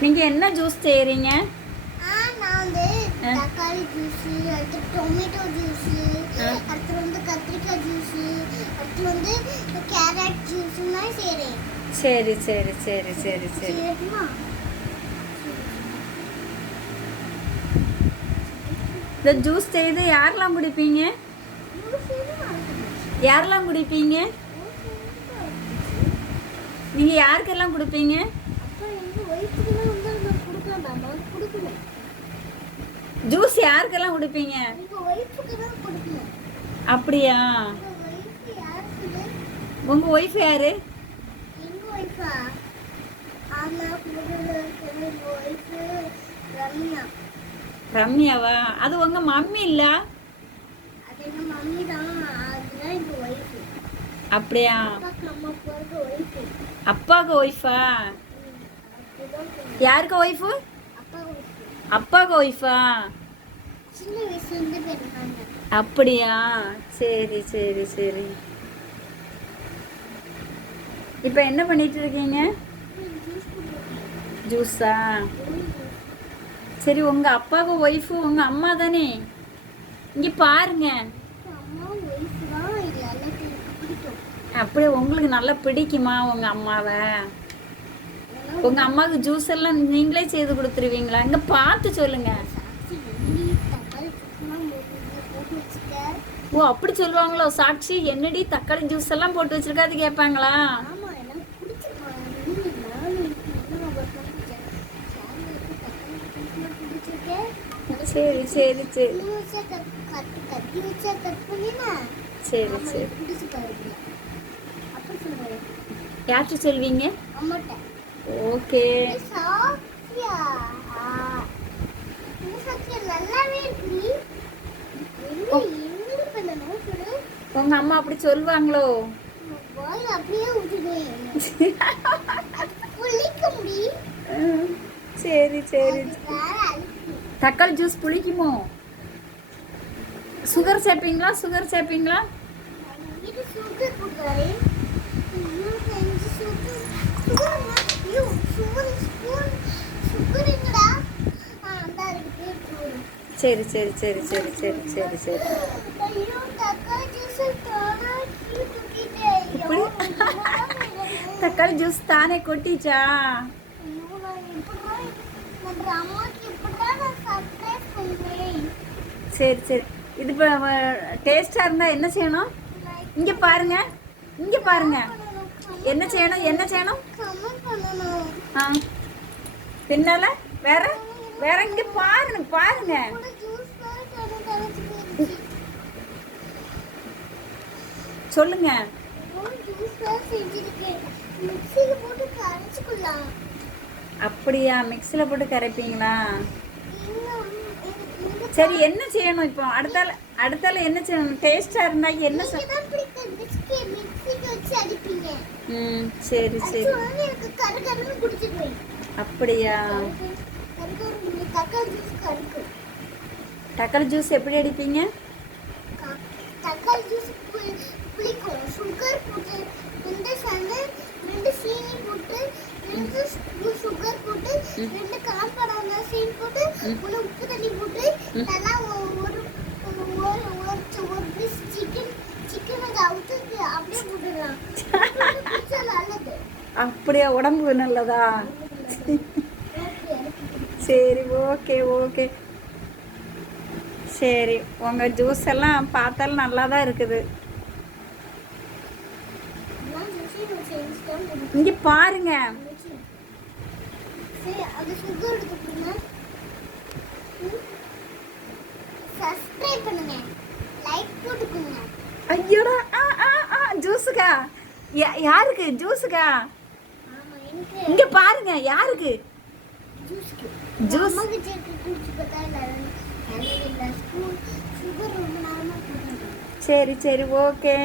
நீங்க என்ன ஜூஸ் செய்றீங்க? நான் வந்து தக்காளி ஜூஸ், அடுத்து டொமேட்டோ ஜூஸ், அடுத்து வந்து கத்திரிக்காய் ஜூஸ், அடுத்து வந்து கேரட் ஜூஸ் மாதிரி செய்றேன். சரி சரி சரி சரி சரி. இந்த ஜூஸ் செய்து யாரெல்லாம் குடிப்பீங்க? யாரெல்லாம் குடிப்பீங்க? நீங்க யாருக்கெல்லாம் கொடுப்பீங்க? ஜூஸ் யாருக்கெல்லாம் குடிப்பீங்க? அப்படியா? உங்க ஒய்ஃப் யாரு? ரம்யாவா? அது உங்க மம்மி இல்ல? அப்படியா? அப்பாவுக்கு ஒய்ஃபா? யாருக்கு ஒய்ஃபு? அப்பாவுக்கு ஒய்ஃபா? அப்படியா? சரி சரி சரி. இப்போ என்ன பண்ணிட்டு இருக்கீங்க? ஜூஸா? சரி, உங்க அப்பாவுக்கு ஒய்ஃபு உங்க அம்மா தானே? இங்க பாருங்க. அப்படியே உங்களுக்கு நல்லா பிடிக்குமா உங்க அம்மாவை? உங்க அம்மாவுக்கு ஜூஸ் எல்லாம் நீங்களே செய்து கொடுத்துருவீங்களா? இங்க பார்த்து சொல்லுங்க. ஓ, அப்படி சொல்லுவாங்களோ? சாட்சி, என்னடி தக்காளி ஜூஸ் எல்லாம் போட்டு வச்சிருக்காது கேட்பாங்களா? சரி சரி சரி சரி சரி. யார்கிட்ட சொல்வீங்க? ஓகே. உங்க அம்மா அப்படி சொல்லுவாங்களோ? சரி சரி. தக்காளி ஜூஸ் புளிக்குமோ? சுகர் சேர்ப்பீங்களா? சுகர் சேர்ப்பீங்களா? சரி சரி சரி சரி சரி சரி சரி. இப்படி தக்காளி ஜூஸ் தானே கொட்டிச்சா? சரி சரி. இது இப்போ டேஸ்டாக இருந்தால் என்ன செய்யணும்? இங்கே பாருங்க, இங்கே பாருங்க. என்ன செய்யணும்? என்ன செய்யணும்? ஆ, பின்னால வேற வேற இங்கே பாருங்க பாருங்க. சொல்லுங்க. அப்படியா? மிக்ஸியில் போட்டு கரைப்பீங்களா? சரி, என்ன செய்யணும் இப்போ? அடுத்தால என்ன செய்யணும்? டேஸ்டா இருந்தா என்ன சரி சரி. அப்படியா? தக்காளி ஜூஸ் எப்படி அடிப்பீங்க? தக்காளி ஜூஸ் புளிக்கும். சுகர் போட்டு, ரெண்டு சீனி போட்டு, ரெண்டு சுகர் போட்டு, ரெண்டு காம்படான சீனி போட்டு, ஒரு உப்பு தண்ணி போட்டு, நல்லா ஒரு பீஸ் சிக்கனை அவுத்து அப்படியே போட்டுடலாம். நல்லது. அப்படியா? உடம்புக்கு நல்லதா? சரி, ஓகே ஓகே. சரி, உங்கள் ஜூஸ் எல்லாம் பார்த்தாலும் நல்லா தான் இருக்குது. இங்கே பாருங்க. ஐயோடா! ஜூஸுக்கா? யாருக்கு ஜூஸுக்கா? இங்க பாருங்க. யாருக்கு ஜூஸ்? சரி சரி, ஓகே.